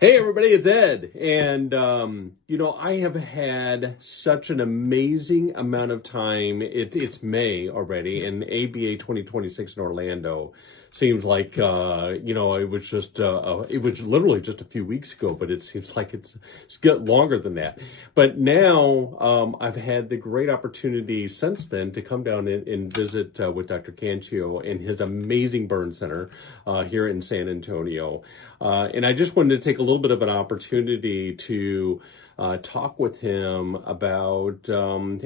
Hey everybody, it's Ed. And, I have had such an amazing amount of time. It's May already, and ABA 2026 in Orlando seems like, it was literally just a few weeks ago, but it seems like it's got longer than that. But now I've had the great opportunity since then to come down and visit with Dr. Cancio in his amazing burn center here in San Antonio. And I just wanted to take a little bit of an opportunity to talk with him about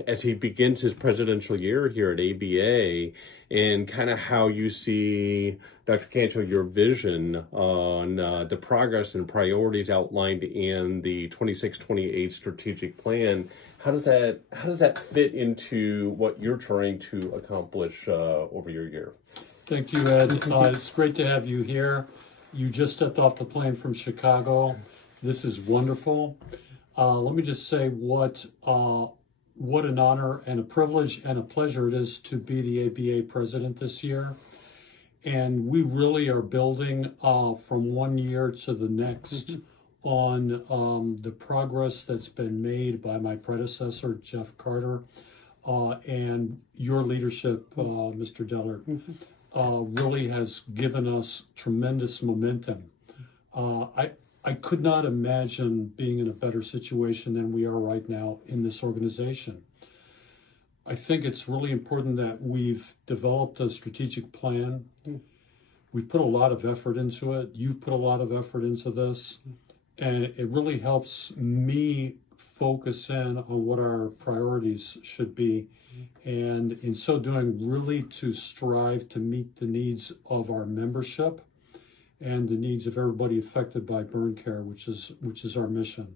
as he begins his presidential year here at ABA and kind of how you see, Dr. Cancio, your vision on the progress and priorities outlined in the 26-28 strategic plan. How does that fit into what you're trying to accomplish over your year? Thank you, Ed. It's great to have you here. You just stepped off the plane from Chicago. This is wonderful. Let me just say what an honor and a privilege and a pleasure it is to be the ABA president this year. And we really are building from one year to the next on the progress that's been made by my predecessor, Jeff Carter, and your leadership, Mr. Dellert. Really has given us tremendous momentum. I could not imagine being in a better situation than we are right now in this organization. I think it's really important that we've developed a strategic plan. We've put a lot of effort into it. You've put a lot of effort into this. And it really helps me focus in on what our priorities should be. And in so doing, really to strive to meet the needs of our membership and the needs of everybody affected by burn care, which is our mission.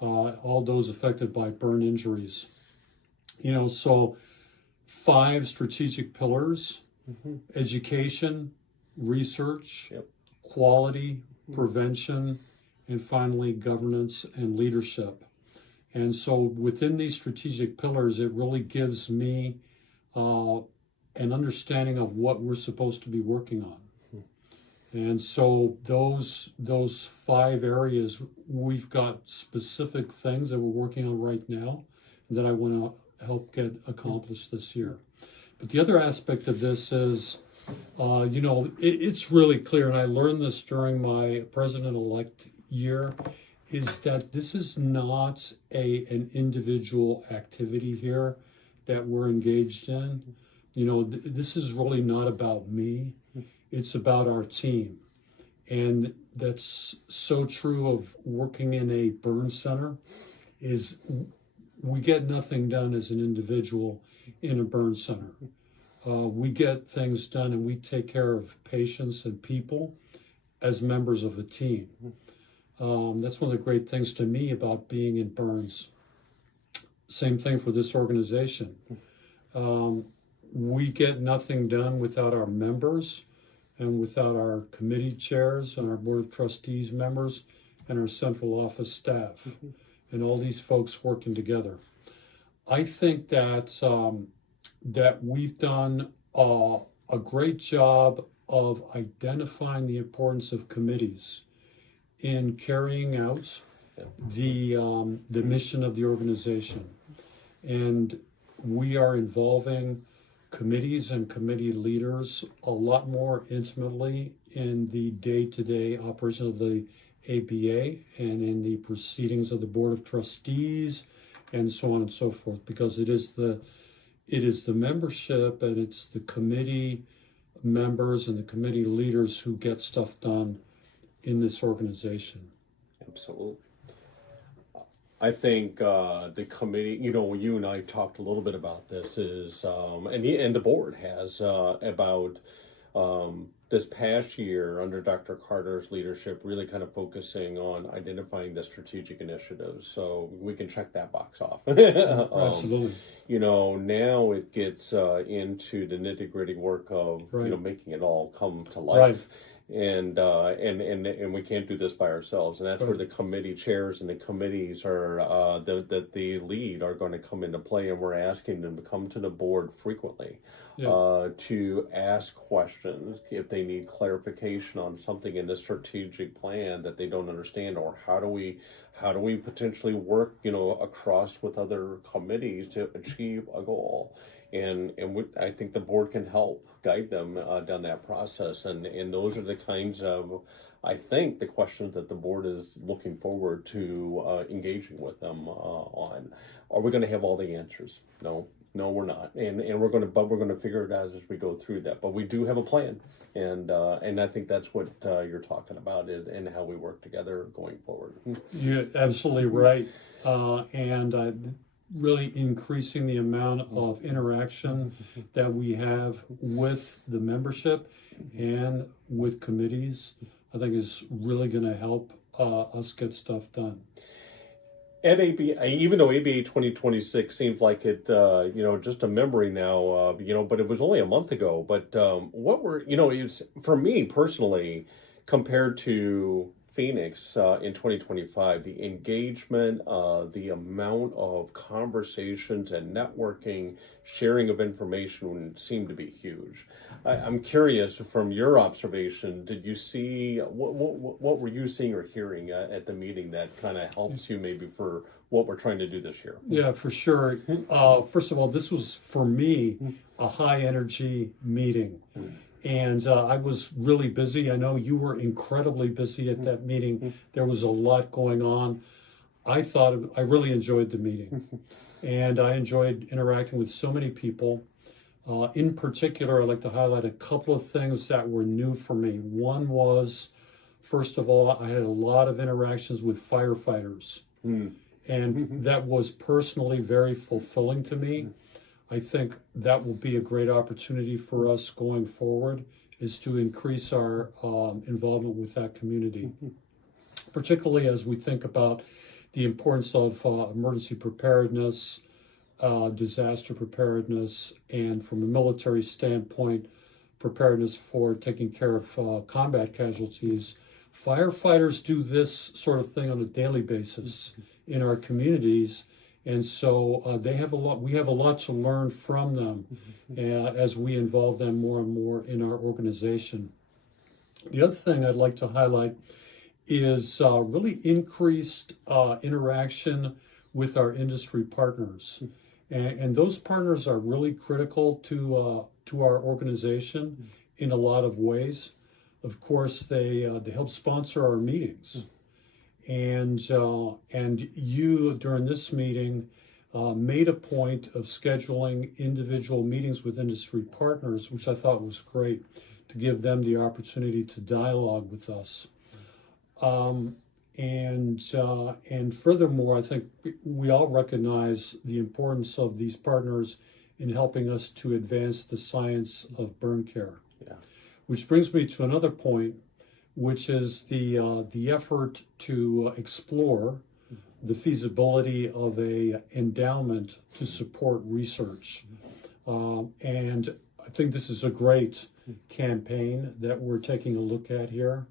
All those affected by burn injuries. So 5 strategic pillars: education, research, quality, prevention, and finally governance and leadership. And so within these strategic pillars, it really gives me an understanding of what we're supposed to be working on. And so those 5 areas, we've got specific things that we're working on right now that I want to help get accomplished this year. But the other aspect of this is, it's really clear, and I learned this during my president-elect year, is that this is not an individual activity here that we're engaged in. This is really not about me. It's about our team. And that's so true of working in a burn center, is we get nothing done as an individual in a burn center. We get things done and we take care of patients and people as members of a team. That's one of the great things to me about being in burns. Same thing for this organization. We get nothing done without our members and without our committee chairs and our board of trustees members and our central office staff and all these folks working together. I think that we've done a great job of identifying the importance of committees in carrying out the mission of the organization. And we are involving committees and committee leaders a lot more intimately in the day-to-day operation of the ABA and in the proceedings of the Board of Trustees and so on and so forth, because it is the membership and it's the committee members and the committee leaders who get stuff done in this organization. Absolutely. I think the committee, you and I talked a little bit about this, is and the board has about this past year under Dr. Carter's leadership, really kind of focusing on identifying the strategic initiatives. So we can check that box off. Absolutely. Now it gets into the nitty-gritty work of making it all come to life. Right. And we can't do this by ourselves, and that's where the committee chairs and the committees are that the lead are going to come into play, and we're asking them to come to the board frequently to ask questions if they they need clarification on something in the strategic plan that they don't understand, or how do we potentially work, across with other committees to achieve a goal. I think the board can help guide them down that process, and those are the kinds of, I think, the questions that the board is looking forward to engaging with them on. Are we going to have all the answers? No, we're not, and we're going to figure it out as we go through that. But we do have a plan, and I think that's what you're talking about, and how we work together going forward. You're absolutely right, and really increasing the amount of interaction that we have with the membership and with committees, I think is really going to help us get stuff done. At ABA, even though ABA 2026 seems like it, just a memory now, but it was only a month ago. But it's for me personally, compared to Phoenix in 2025, the engagement, the amount of conversations and networking, sharing of information seemed to be huge. I'm curious, from your observation, did you see, what were you seeing or hearing at the meeting that kind of helps you maybe for what we're trying to do this year? Yeah, for sure. First of all, this was, for me, a high energy meeting. And I was really busy. I know you were incredibly busy at that meeting. There was a lot going on. I really enjoyed the meeting. And I enjoyed interacting with so many people. In particular, I'd like to highlight a couple of things that were new for me. One was, first of all, I had a lot of interactions with firefighters. And that was personally very fulfilling to me. I think that will be a great opportunity for us going forward, is to increase our involvement with that community, particularly as we think about the importance of emergency preparedness, disaster preparedness, and from a military standpoint, preparedness for taking care of combat casualties. Firefighters do this sort of thing on a daily basis in our communities. And so we have a lot to learn from them as we involve them more and more in our organization. The other thing I'd like to highlight is really increased interaction with our industry partners. And those partners are really critical to our organization in a lot of ways. Of course, they help sponsor our meetings. And you, during this meeting, made a point of scheduling individual meetings with industry partners, which I thought was great, to give them the opportunity to dialogue with us. And furthermore, I think we all recognize the importance of these partners in helping us to advance the science of burn care. Yeah. Which brings me to another point, which is the effort to explore the feasibility of a endowment to support research. And I think this is a great campaign that we're taking a look at here.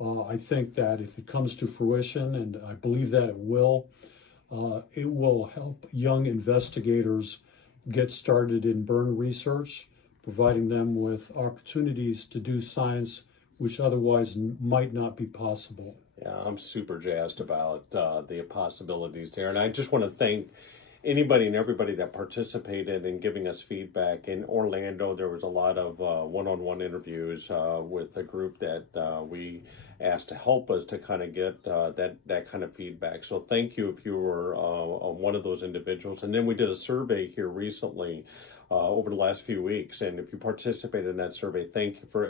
I think that if it comes to fruition, and I believe that it will help young investigators get started in burn research, providing them with opportunities to do science which otherwise might not be possible. Yeah, I'm super jazzed about the possibilities there. And I just want to thank anybody and everybody that participated in giving us feedback. In Orlando, there was a lot of one-on-one interviews with a group that we asked to help us to kind of get that kind of feedback. So thank you if you were one of those individuals. And then we did a survey here recently over the last few weeks. And if you participated in that survey, thank you for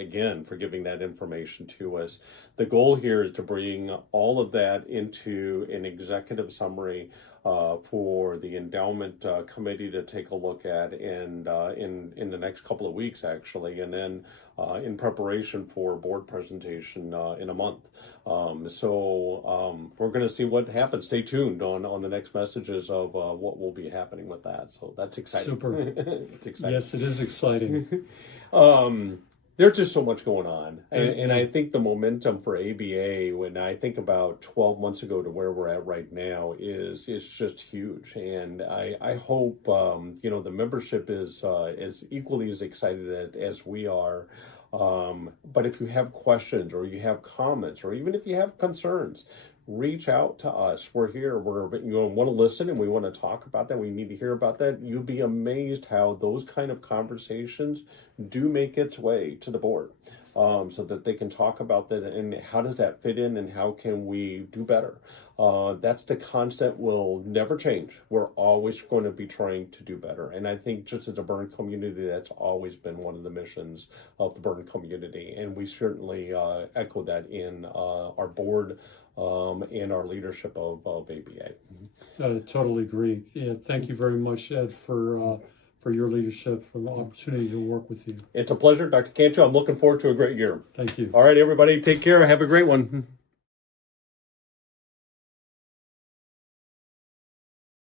giving that information to us. The goal here is to bring all of that into an executive summary for the endowment committee to take a look at in the next couple of weeks, actually, and then in preparation for board presentation in a month. So we're going to see what happens. Stay tuned on the next messages of what will be happening with that. So that's exciting. Super. It's exciting. Yes, it is exciting. There's just so much going on. And I think the momentum for ABA, when I think about 12 months ago to where we're at right now, is just huge. And I hope, the membership is equally as excited as we are But if you have questions or you have comments or even if you have concerns, reach out to us. We're here. Want to listen and we want to talk about that. We need to hear about that. You'll be amazed how those kind of conversations do make its way to the board, so that they can talk about that and how does that fit in and how can we do better. That's the constant will never change. We're always going to be trying to do better. And I think just as a burn community, that's always been one of the missions of the burn community. And we certainly echo that in our board and our leadership of ABA. Totally agree. Yeah, thank you very much, Ed, for your leadership, for the opportunity to work with you. It's a pleasure, Dr. Cancio. I'm looking forward to a great year. Thank you. All right, everybody, take care. Have a great one.